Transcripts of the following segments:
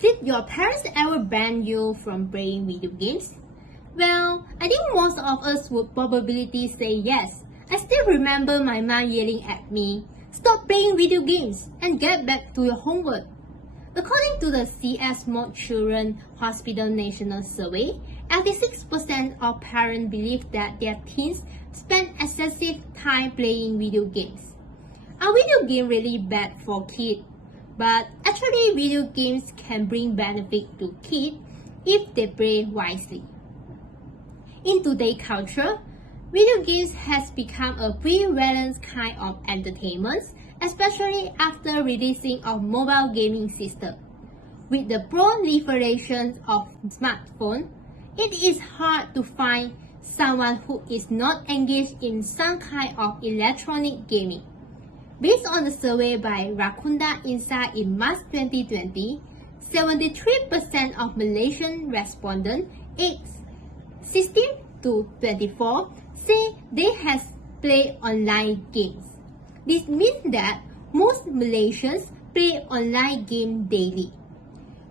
Did your parents ever ban you from playing video games? Well, I think most of us would probably say yes. I still remember my mom yelling at me, "Stop playing video games and get back to your homework." According to the CS Mod Children Hospital National Survey, 86% of parents believe that their teens spend excessive time playing video games. Are video games really bad for kids? But actually, video games can bring benefit to kids if they play wisely. In today's culture, video games has become a prevalent kind of entertainment, especially after releasing of mobile gaming system. With the proliferation of smartphones, it is hard to find someone who is not engaged in some kind of electronic gaming. Based on the survey by Rashidah Insight in March 2020, 73% of Malaysian respondents aged 16 to 24 say they have played online games. This means that most Malaysians play online games daily.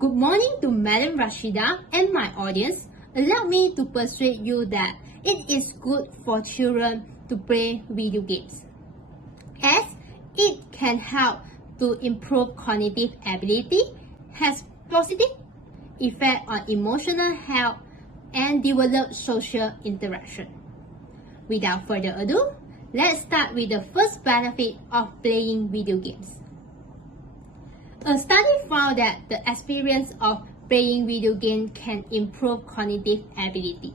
Good morning to Madam Rashidah and my audience. Allow me to persuade you that it is good for children to play video games, as it can help to improve cognitive ability, has positive effect on emotional health, and develop social interaction. Without further ado, let's start with the first benefit of playing video games. A study found that the experience of playing video games can improve cognitive ability.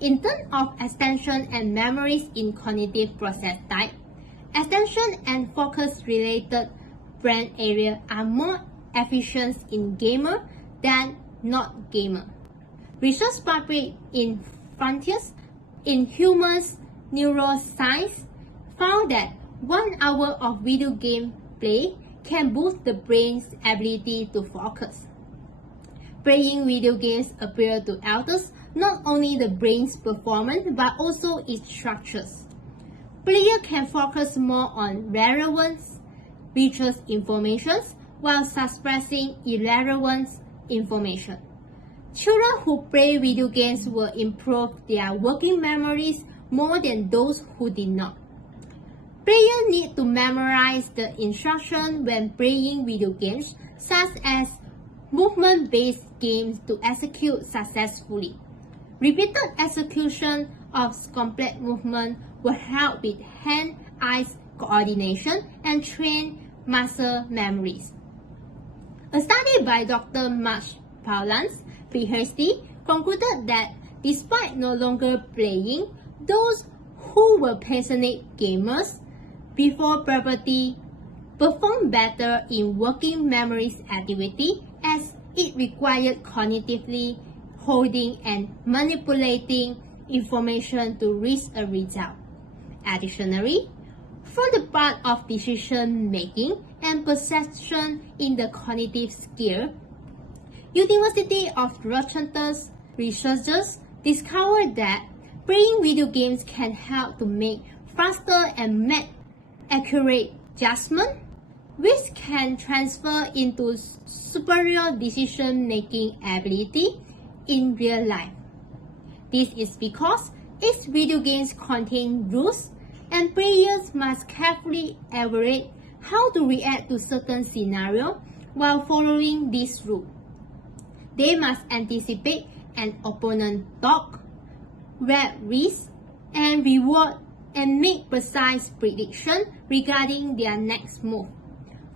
In terms of attention and memories in cognitive process type, attention and focus related brain areas are more efficient in gamer than not gamer. Research published in Frontiers in Humans Neuroscience found that 1 hour of video game play can boost the brain's ability to focus. Playing video games appear to alter not only the brain's performance but also its structures. Players can focus more on relevant richer information while suppressing irrelevant information. Children who play video games will improve their working memories more than those who did not. Players need to memorize the instructions when playing video games, such as movement-based games, to execute successfully. Repeated execution of complex movement will help with hand-eye coordination and train muscle memories. A study by Dr. Mark Paulans, PhD, concluded that despite no longer playing, those who were passionate gamers before puberty performed better in working memories activity, as it required cognitively holding and manipulating information to reach a result. Additionally, for the part of decision making and perception in the cognitive skill, University of Rochester's researchers discovered that playing video games can help to make faster and accurate judgment, which can transfer into superior decision-making ability in real life. This is because each video games contain rules, and players must carefully evaluate how to react to certain scenarios while following these rules. They must anticipate an opponent's thought, read risks and reward, and make precise predictions regarding their next move.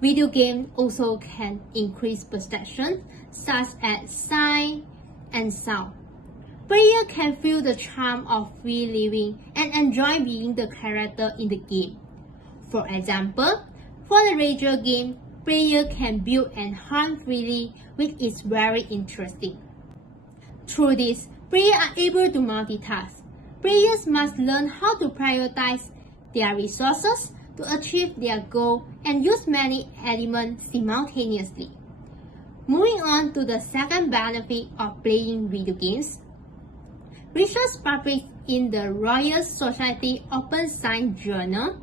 Video games also can increase perception, such as sight and sound. Players can feel the charm of free living and enjoy being the character in the game. For example, for the Ranger game, players can build and hunt freely, which is very interesting. Through this, players are able to multitask. Players must learn how to prioritize their resources to achieve their goal and use many elements simultaneously. Moving on to the second benefit of playing video games. Research published in the Royal Society Open Science Journal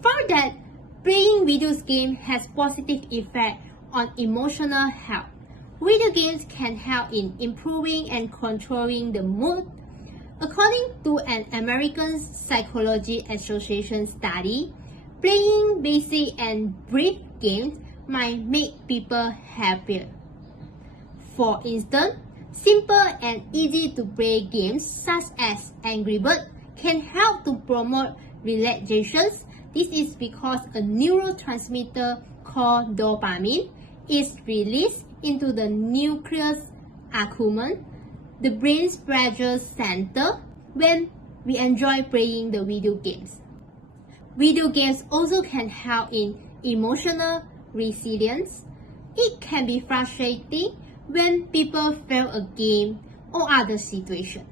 found that playing video games has positive effect on emotional health, video games can help in improving and controlling the mood. According to an American Psychology Association study, playing basic and brief games might make people happier. For instance, simple and easy to play games such as Angry Birds can help to promote relaxation. This is because a neurotransmitter called dopamine is released into the nucleus accumbens, the brain's pleasure center, when we enjoy playing the video games. Video games also can help in emotional resilience. It can be frustrating when people fail a game or other situation.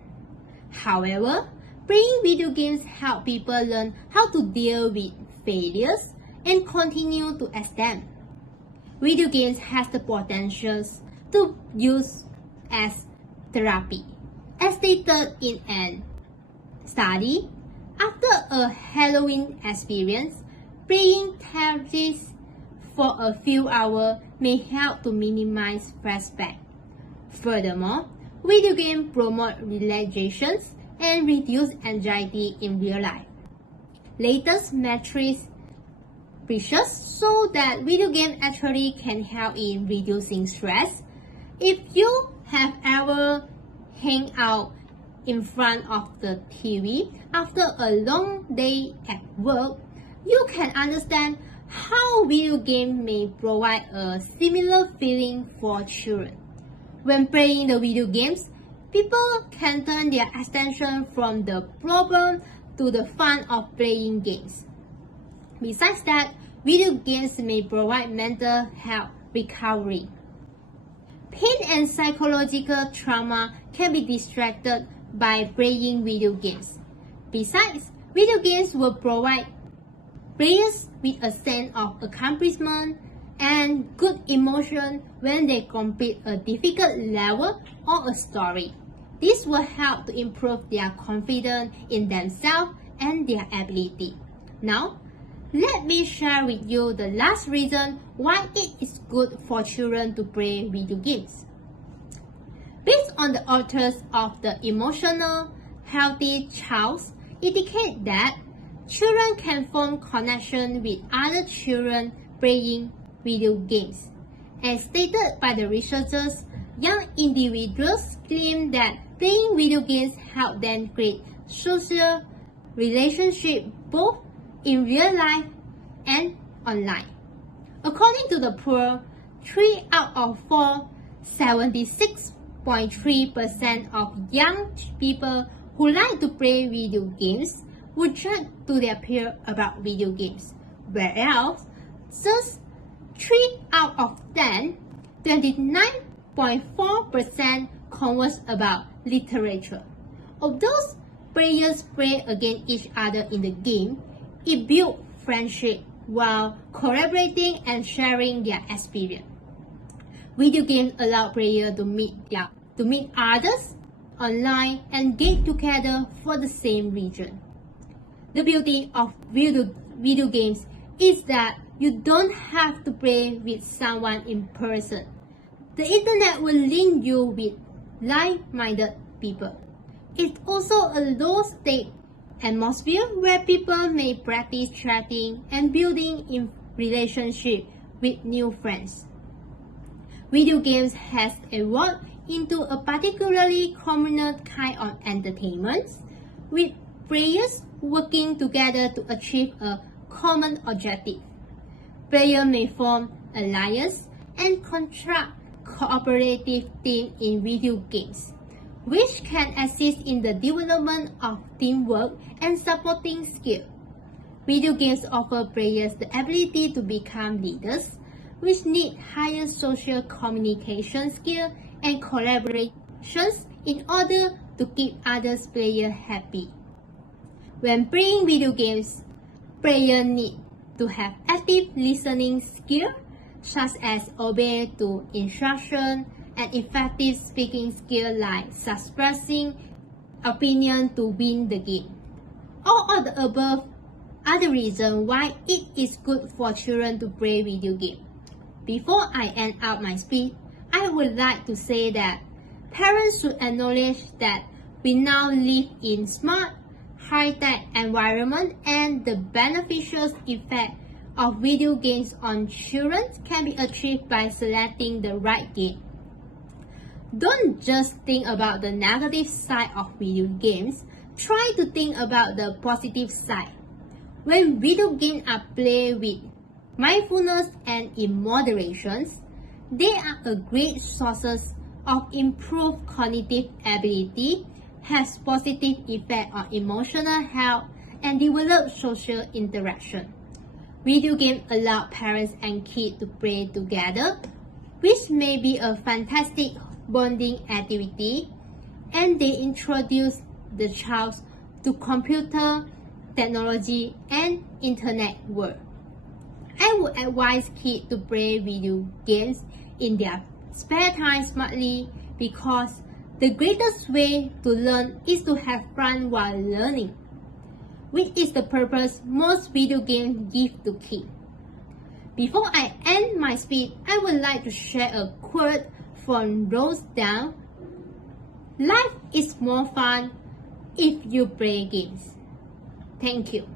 However, playing video games help people learn how to deal with failures and continue to extend. Video games has the potential to use as therapy. As stated in an study, after a Halloween experience, playing Tetris for a few hours may help to minimize flashbacks. Furthermore, video games promote relaxation and reduce anxiety in real life. Latest metrics show that video games actually can help in reducing stress. If you have ever hang out in front of the TV after a long day at work, you can understand how video games may provide a similar feeling for children. When playing the video games, people can turn their attention from the problem to the fun of playing games. Besides that, video games may provide mental health recovery. Pain and psychological trauma can be distracted by playing video games. Besides, video games will provide players with a sense of accomplishment and good emotion when they complete a difficult level or a story. This will help to improve their confidence in themselves and their ability. Now, let me share with you the last reason why it is good for children to play video games. Based on the authors of the Emotional Healthy Child, indicate that children can form connection with other children playing video games. As stated by the researchers, young individuals claim that playing video games help them create social relationships both in real life and online. According to the poll, 3 out of 4, 76.3% of young people who like to play video games would chat to their peers about video games, whereas just 3 out of 10, 29.4% converse about literature. Of those players play against each other in the game, it builds friendship while collaborating and sharing their experience. Video games allow players to meet others online and get together for the same reason. The beauty of video games is that you don't have to play with someone in person. The internet will link you with like-minded people. It also a low-stake atmosphere where people may practice chatting and building in relationship with new friends. Video games has evolved into a particularly communal kind of entertainment, with players working together to achieve a common objective. Players may form alliances and construct cooperative teams in video games, which can assist in the development of teamwork and supporting skills. Video games offer players the ability to become leaders, which need higher social communication skills and collaborations in order to keep other players happy. When playing video games, players need to have active listening skills, such as obey to instruction, and effective speaking skills like expressing opinion to win the game. All of the above are the reasons why it is good for children to play video games. Before I end out my speech, I would like to say that parents should acknowledge that we now live in smart, high-tech environment, and the beneficial effect of video games on children can be achieved by selecting the right game. Don't just think about the negative side of video games, try to think about the positive side. When video games are played with mindfulness and in moderation, they are a great sources of improved cognitive ability, has positive effect on emotional health, and develop social interaction. Video games allow parents and kids to play together, which may be a fantastic bonding activity, and they introduce the child to computer, technology, and internet world. I would advise kids to play video games in their spare time smartly because the greatest way to learn is to have fun while learning, which is the purpose most video games give to kids. Before I end my speech, I would like to share a quote from Rashidah. Life is more fun if you play games. Thank you.